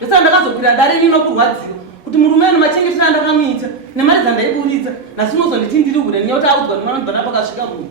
ndosaka ndakazokwira dare rino kurwadziwa kuti murume anomachengetera ndakamuita nemari dzandaiburitsa nasi unozonditi ndiri kure nenyauti audzwa nemanobvana pakasvika munhu.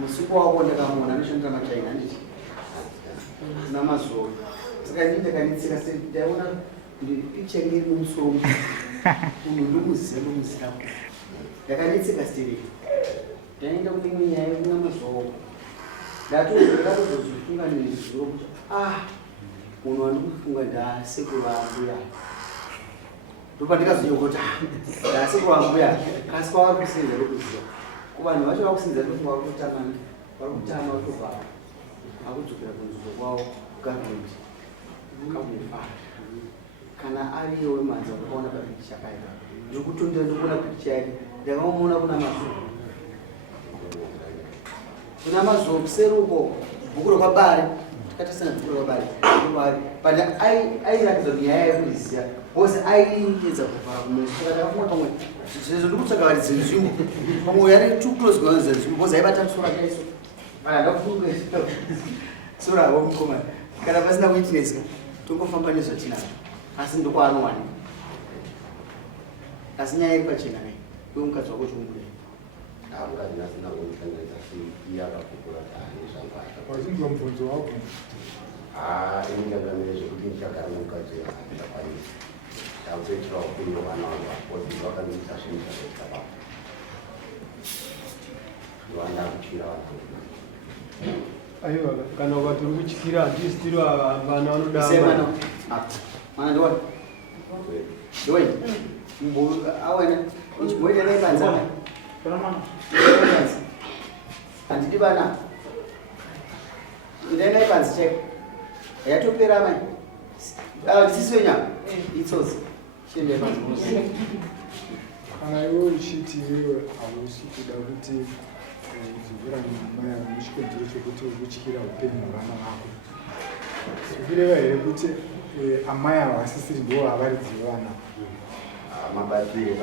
Musiku wako ndakamona nishonda machaina nditi na mazoro saka ndinde kanitsika ndaona ichengeri mumusoro unondumuziva nomuzira ndakanitsika stiri ndaenda kuti munyaya kuna mazoro ndatozofunga nezuro kuti munhu wandikufunga ndasekuru ambuya ndopandikazonya kuti ndasekuru ambuya kasi kwavari kusinza rokuziva kuvanhu vacho vakusinza ndofunga vari kutama kutobva akudzokera kunzvimbo kwavo gavhmendi kaunefara kana ariyewe manza ukaona papikicha kaika ndiri kutondera ndokuona pikicha yake ndakamuona kuna mazuva kuseri uko bhuku rokabare takatasana bhuku rokabare but airatidza kuti nyaya yekuziya bose aiedza kuvhara kumusakataafuna pamwe zvezvo ndikutsvaga vari dzenzvimbo pamwe yari too close kuona dzenzvimbo bose aibata musoro akaiso ndakufunga soro avo mukomana kana pasina witness tongofamba nezvatinazvo asi ndokwaanowanika asi nyaya iri pachena nei uye mukadzi wako chomudei wachinzwa mubvunzo wako indangamire zvekuti ndichagara nomukadzi andakwanisa ndakutoitira upenyu hwana wangu akozi vakanisa zvinhu zvakaita vavo vandakutyira vanhu. aiwa kana ukati uri kutyira handisitiri vana vanoda mana ndowani ndowani awena uchimboidenaibanza handidi vana ndainaibanzi cheko yatopera mai ndisiswenyama itsotsi chiendaibanzi kana iwe uchiti iwewe hausi kuda kuti zvivira nyama yavo muchikonzero chokuti uri kutyira upenyu hwevana vako zvireva here kuti amai avo asisiri ndo havaridzive vana mabatire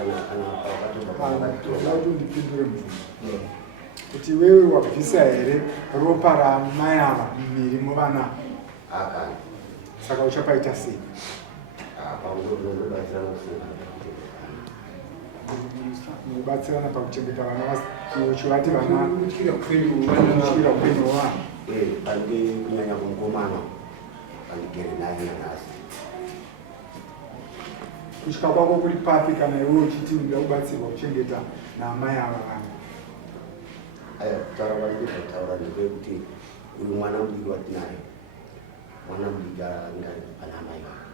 kuti undipindure mubvunzo kuti wewe wabvisa here ropa ramai ava mumiri muvana saka uchapaita sei mubatsirana pakuchengeta vana uchivati vana kutyira upenyu hwavanhu pange kunyanya kumukomana pandikere naye nanhasi kusvika kwako kuri papi kana iwe uchiti uda kubatsirwa kuchengeta naamai ava vana kutaura vandizvataura ndepekuti uyu mwana mudiki watinaye mwana mudiki angari pana amai vake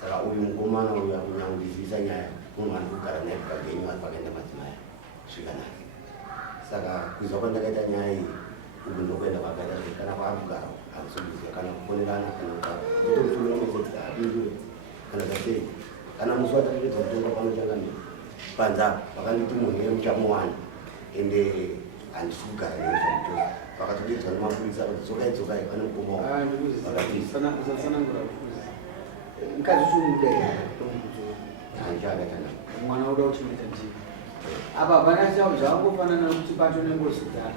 saka uyu mukomana uyu akunyangundizivisa nyaya munhu ani kugara naye kukagenyu ari pakaenda madzimai svika naye saka kuziva kwandakaita nyaya iyi uku ndokuenda kwakaita zvekuti kana kwaari kugara harisodiziva kana kufonerana kana kutomutumiramesedzika adindure kana zvasei kana musi watakuedza kutonga panochangamira panza vakanditi munhu yemuchamuwana ende handisi kugara nezvamutoa vakatodedzwa nemapurisa kuti dzokai pane mukoma mukadzi uchimudai handichakatana mwana uda kuchengeta ndii apa pana zvavangofanana kuti pato nengozi kudhara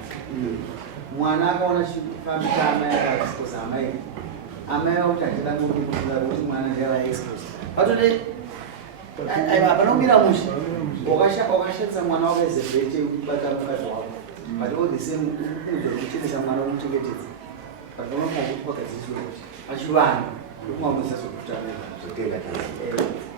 mwana akaona chifambi chaamai akaexpose amai vakuti handida ngokuaa kuti mwana ndiyava expose patode panomira musha wakashatisa mwana wakaezebhete kubata mukadzi wako but all the same uzo kuchenesa mwana womuchengetedza panofanira kuti pagadzidziswa kuti achivana kumamwisa sokutamira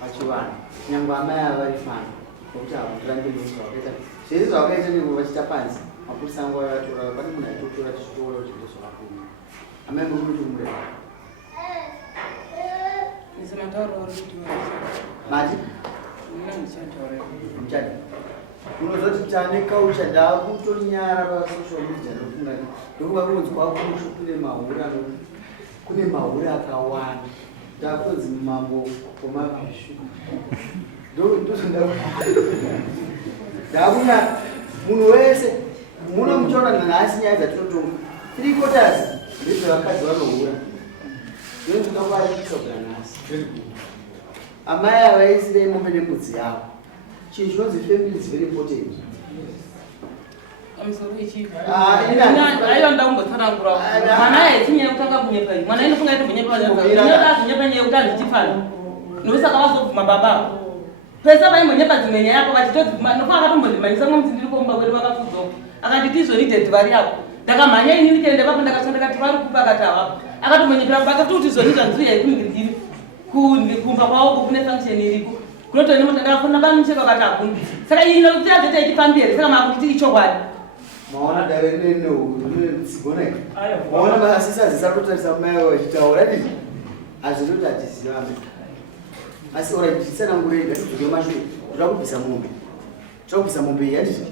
achivana nyangwe amai ava vari fana nokuti havatirambe nokuti vakaita zvese zvavakaita nebo vachita panzi mapurisa angu avatora pane munhu aitotora tichitoora kuti ndezvakakuma amai muri kuti mureva mati muchadi unozoti tane kaucha ndakutonyara pasocial media nofunga ndokuva kunzwa kusho kune mahuri akawanda ndakunzi mambo wemabhishu ndakuna munhu wese munomutora nhasi nyaya dzatinotonga 3/4 ndezvevakadzi vanohura ndozvinovaikisogara nhasi amai avaisire mombe nemudzi yavo chinhu chinonzi family is very important. Aiyo ndangotsanangura mwana yechinyanya kutanga kunyepa mwana inofunga kuti kunyepa inoda kunyepa nyaya kuti andichifana nobisaka vazobvuma baba pesa vaimbonyepa dzimwe nyaya yako vachitodzi nofa akatombozimanyisa mumzi ndiri kuomba kweri vakafudzoka akanditi izvonidhedhi vari yako ndakamhanya ini ndikende vapo ndakasva ndakati vari kupa akati avapo akatombonyepera vakati kuti izvoni zvanzuri yaikumingiriri kumba kwavo kune function iripo kunotoni mota ndakafuna vamucheka vakati akuni saka ino kuti azoita ichifambire saka makuti ichokwadi maona dare netsigona maona vasisazisa kutarisa mai vachitaura dii hazvinoti hatizivame asi oraititsanangurei ngatidzoke mashure toda kubvisa mombe iyi handiti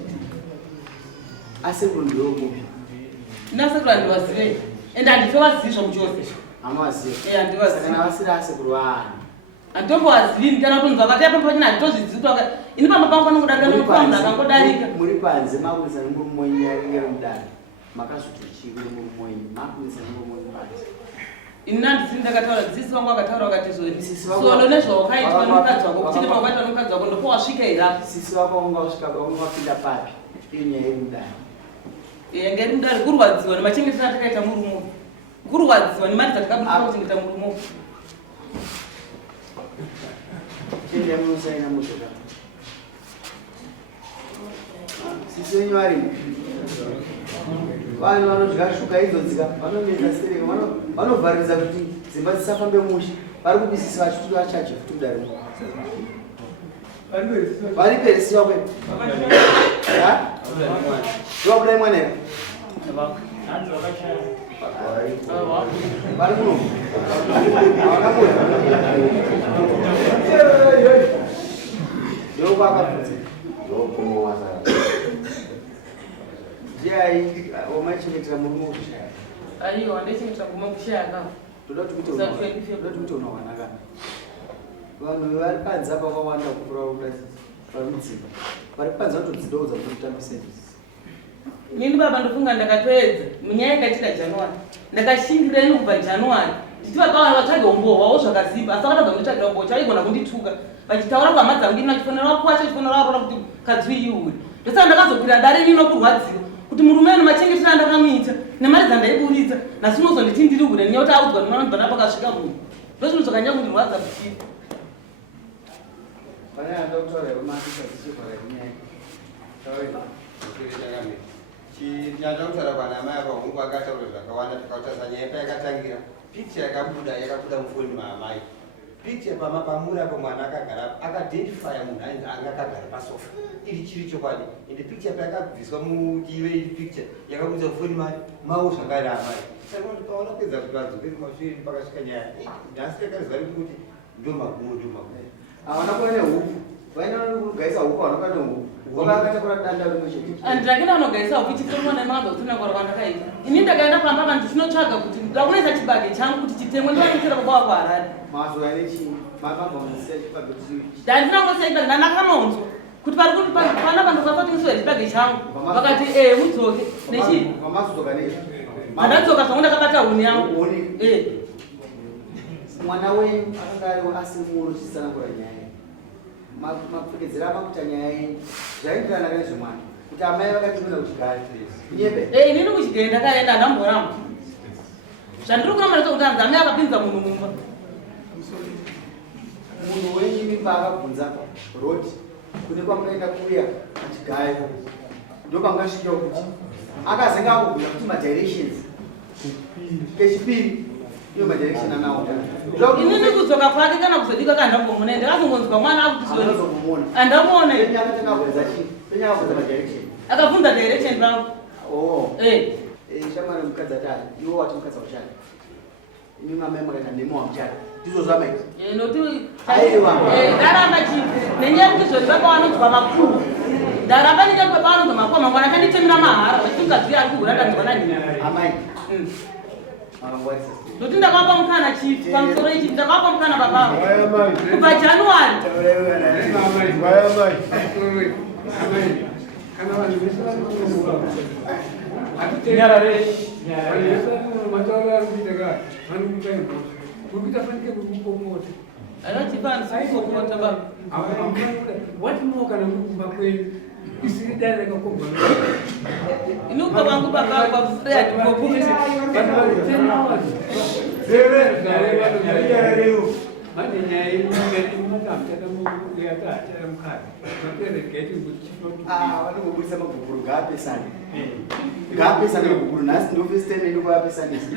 asekuru ndiwo mombe nasekuru handivazivei ende handitovazivi zvomuchose hamazive handivazivi kana vasiri asekuru vaani handitombovazivi kana kunzwa vakati apo pachina handitozvidzitwa ini pamba pangu panongodarika nokuva munhu akangodarika muri panze makuisa nemurumonyi yaringe romudare makazoti chiri murumonyi makuisa nemurumonyi panze ini nandisini ndakataura dzisisi vangu vakataura vakati solo nezvawakaitwa nomukadzi wako kuchiripa wakaitwa nomukadzi wako ndopo wasvika irapo sisi vako ungasvika wapinda papi iyo nyaya iri mudare ngeri mudare kurwadziwa nemachengetero atakaita murumo kurwadziwa nemari dzatakabudisa kuchengeta murumo chende munosaina muzveka sisi venyu varimo vanhu vanodya shuga idzodzika vanomedza stereka vanovharirisa kuti dzimba dzisafambe mushe vari kubisisa vachituti vachaje futi mudarimo vari perisiwa kwe ndovakudai mwana here vari muno havana kuya ndokwakapudze ndiai wamachengetera murume kushaya aiyo handichengetera murume kushaya ka toda kuti unowanaka vanhu vari panze apa vakawanda kupfuura pamudzimba vari panze vatodzidoudza kuti utambise nini baba ndofunga ndakatoedza munyaya ikaitira January ndakashingirira ini kubva January ndichivakawana vatsvage umbovhawo zvakazipa asi vakatobva nditsvagire umboo chaigona kundituka vachitaura kuhama dzangu ini vachifanira vakuwacha chifanira varora kuti kadzi iuri ndosaka ndakazokwira dare ini nokurwadziwa kuti murume eno machengetero andakamuita nemari dzandaiburitsa nasi unozonditi ndiri kure nenyaya kuti audzwa nemwana ndibva napakasvika munhu ndozvinhu zvakanyanya kundirwadza kuchii pane andakutaura yemasisa dzichivhara inyaya chandakutaura kwanamai apa hungu akataura zvakawanda takautasa nyaya payakatangira picture yakabuda mufoni maamai picture pamuri apo mwana akagara akaidentifya munhu ainzi anga akagara pasofa iri chiri chokwadi ende picture payakabviswa mudive iri picture yakabudisa mufoni mau zvakare amai saka tikaona kuedza kuti vadzokere kumashure pakasvika nyaya nhasi takariziva kuti ndomagumo havana kuva nehuku vainogaisa huku havana kuva nehuku vakakatakura danda rimwe chete handirakinda unogaisa huku chitemwana nemakazotinakwara kwandakaita ini ndakaenda pamba vantu chinotsvaga kuti ndakunoisa chibage changu kuti chitemwe ndivanotera kwava kuharare mazuva nechii mabva musea chibage handina kunosaita ndanakamaunzwa kuti pari kuti pana vantu vasatingiswa chibage changu vakati mudzoke nechii vamazodzoka nei handadzoka zvangu ndakabata huni yangu mwana wenyu akanga asiri muno chisanangura nyaya mapfekedzero amakuita nyaya yenyu zvaindirana nezvemwana kuti amai vakatimira kuchigare nyembe inini kuchigare ndakaenda handamboramba zvandiri kuramaniso kuti hanzi amai akapinza munhu mumba munhu wenyu mimba akabvunza roti kune kwamunoenda kuuya kuchigare ndopangasvika kuti akazenga akubhuya kuti ma-directions kechipiri iyo ma-direction anawo inini kudzoka kwake kana kuzodika kandambomuna ndakazongonzwa mwana akutizoni andamuona penyaka takabvunza chii penyaka kubvunza ma-direction akabvunza direction rangu shamwari mukadzi atari iwo wati mukadzi wauchada imi mamai makaita nemi wamuchada ndizvo zvamaita noti ndaramba chii nenyaya yekuti zvori vakawanonzwa vakuru ndaramba nenyaya pavanonzwa makuru mangwana akanditemera mahara vachimukadzi ari kuhura ndanzwa nanini amai noti ndakavapa mukana chifi pamusoro ichi ndakavapa mukana babavo kubva january inuka vangu vanongobudisa maguguru ngaapesani ngaapesani maguguru nhasi ndofesiteme ndokuapesanisa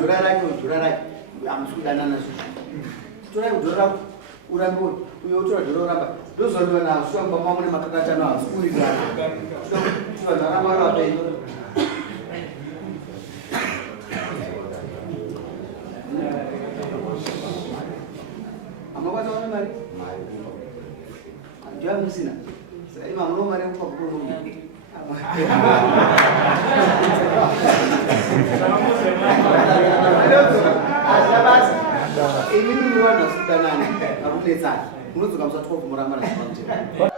dhora rake dhora rake hamusi kudanana zvizvo torai dhora rako urambe uyo utora dhora uramba ndozondiwa nazvo shuwa mubama mune makakatano hasi kurigana vanhu vakamwari vapenyu amakwanisa kuona mari ndivamusina ima muno mari yekupabukuru hazina basa inini muvanhu vasikudanana akunetsana munodzoka musa 12 muramara